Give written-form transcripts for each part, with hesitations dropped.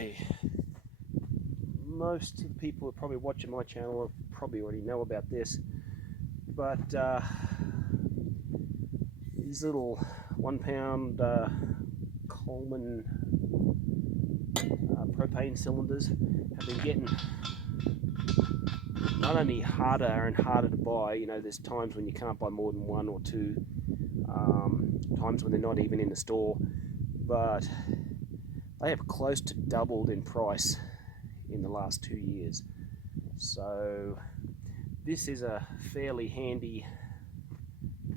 Okay, most of the people who are probably watching my channel probably already know about this, but these little 1 pound Coleman propane cylinders have been getting not only harder and harder to buy. You know, there's times when you can't buy more than one or two, times when they're not even in the store, but they have close to doubled in price in the last 2 years. So this is a fairly handy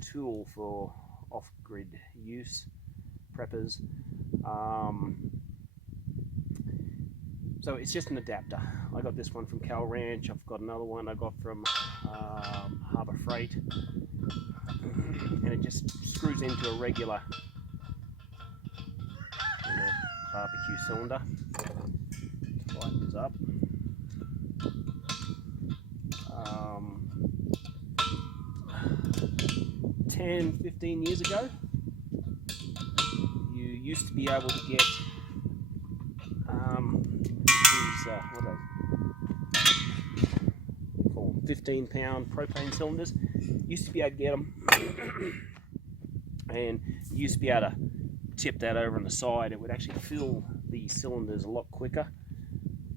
tool for off-grid use, preppers. So it's just an adapter. I got this one from Cal Ranch. I've got another one I got from Harbor Freight, and it just screws into a regular barbecue cylinder. Let's light this up. 10-15 years ago, you used to be able to get these what are they called, 15-pound propane cylinders. Used to be able to get them, and you used to be able to tip that over on the side. It would actually fill the cylinders a lot quicker,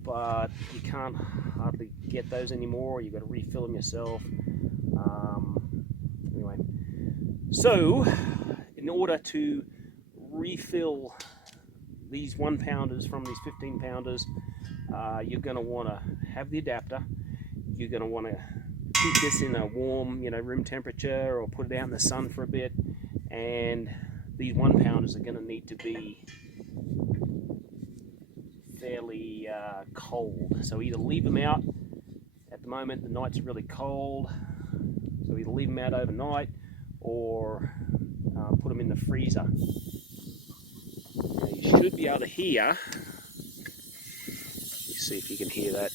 but you can't hardly get those anymore. You've got to refill them yourself. Anyway, so in order to refill these 1 pounders from these 15 pounders, you're going to want to have the adapter. You're going to want to keep this in a warm, room temperature, or put it out in the sun for a bit. And these 1 pounders are going to need to be fairly cold. So either leave them out. At the moment, the nights are really cold, so either leave them out overnight or put them in the freezer. Now, you should be able to hear. Let's see if you can hear that.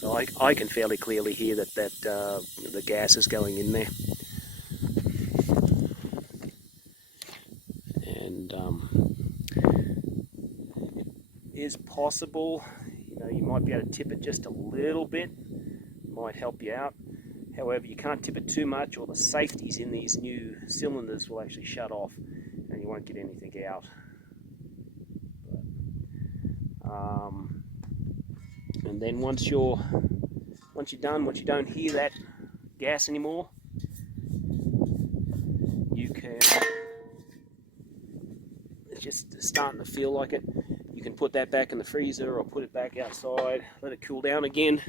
So I can fairly clearly hear that the gas is going in there. And it is possible, you might be able to tip it just a little bit. Might help you out. However, you can't tip it too much, or the safeties in these new cylinders will actually shut off and you won't get anything out. And then once you're done, once you don't hear that gas anymore, you can, it's just starting to feel like it, you can put that back in the freezer or put it back outside, let it cool down again.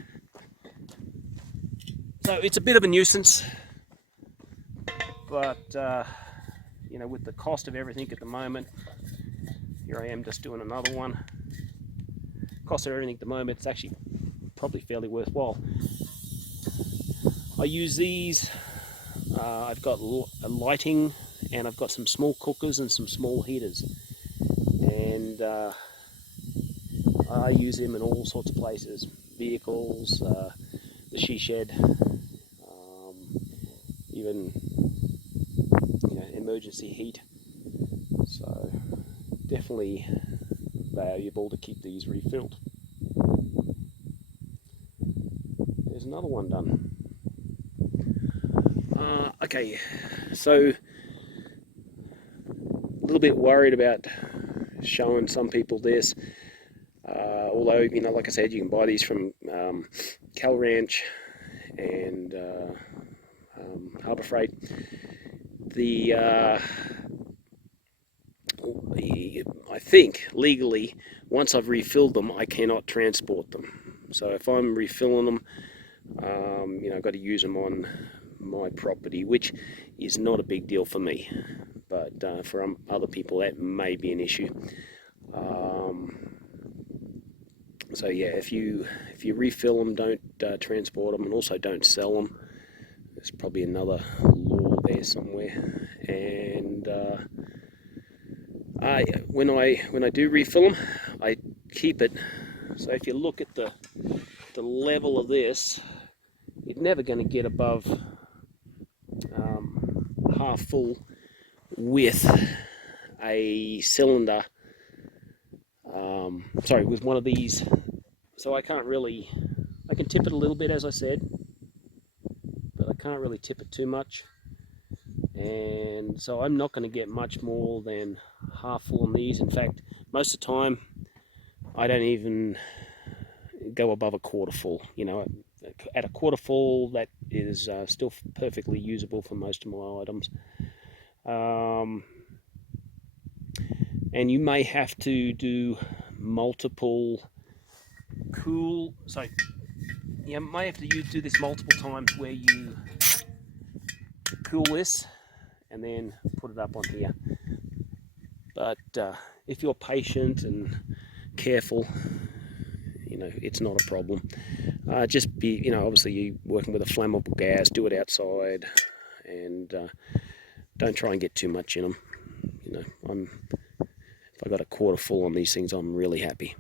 So it's a bit of a nuisance, but with the cost of everything at the moment, here I am just doing another one. Cost of everything at the moment, it's actually probably fairly worthwhile. I use these. I've got a lighting, and I've got some small cookers and some small heaters, and I use them in all sorts of places: vehicles, the she shed, even emergency heat. So definitely valuable to keep these refilled. There's another one done. Okay, so a little bit worried about showing some people this, although like I said, you can buy these from Cal Ranch and Harbor Freight. I think legally, once I've refilled them, I cannot transport them. So if I'm refilling them, I've got to use them on my property, which is not a big deal for me, but for other people that may be an issue. So yeah, if you refill them, don't transport them, and also don't sell them. There's probably another law there somewhere. And when I do refill them, I keep it. So if you look at the level of this, you're never going to get above half full with a cylinder, sorry, with one of these, so I can't really, I can tip it a little bit as I said, but I can't really tip it too much. And so I'm not going to get much more than half full on these. In fact, most of the time I don't even go above a quarter full. You know, at a quarter full, that is still perfectly usable for most of my items. And you may have to do multiple you may have to do this multiple times, where you cool this and then put it up on here. But if you're patient and careful, you know, it's not a problem. Just be, you know, obviously you're working with a flammable gas, do it outside, and don't try and get too much in them. You know, if I got a quarter full on these things, I'm really happy.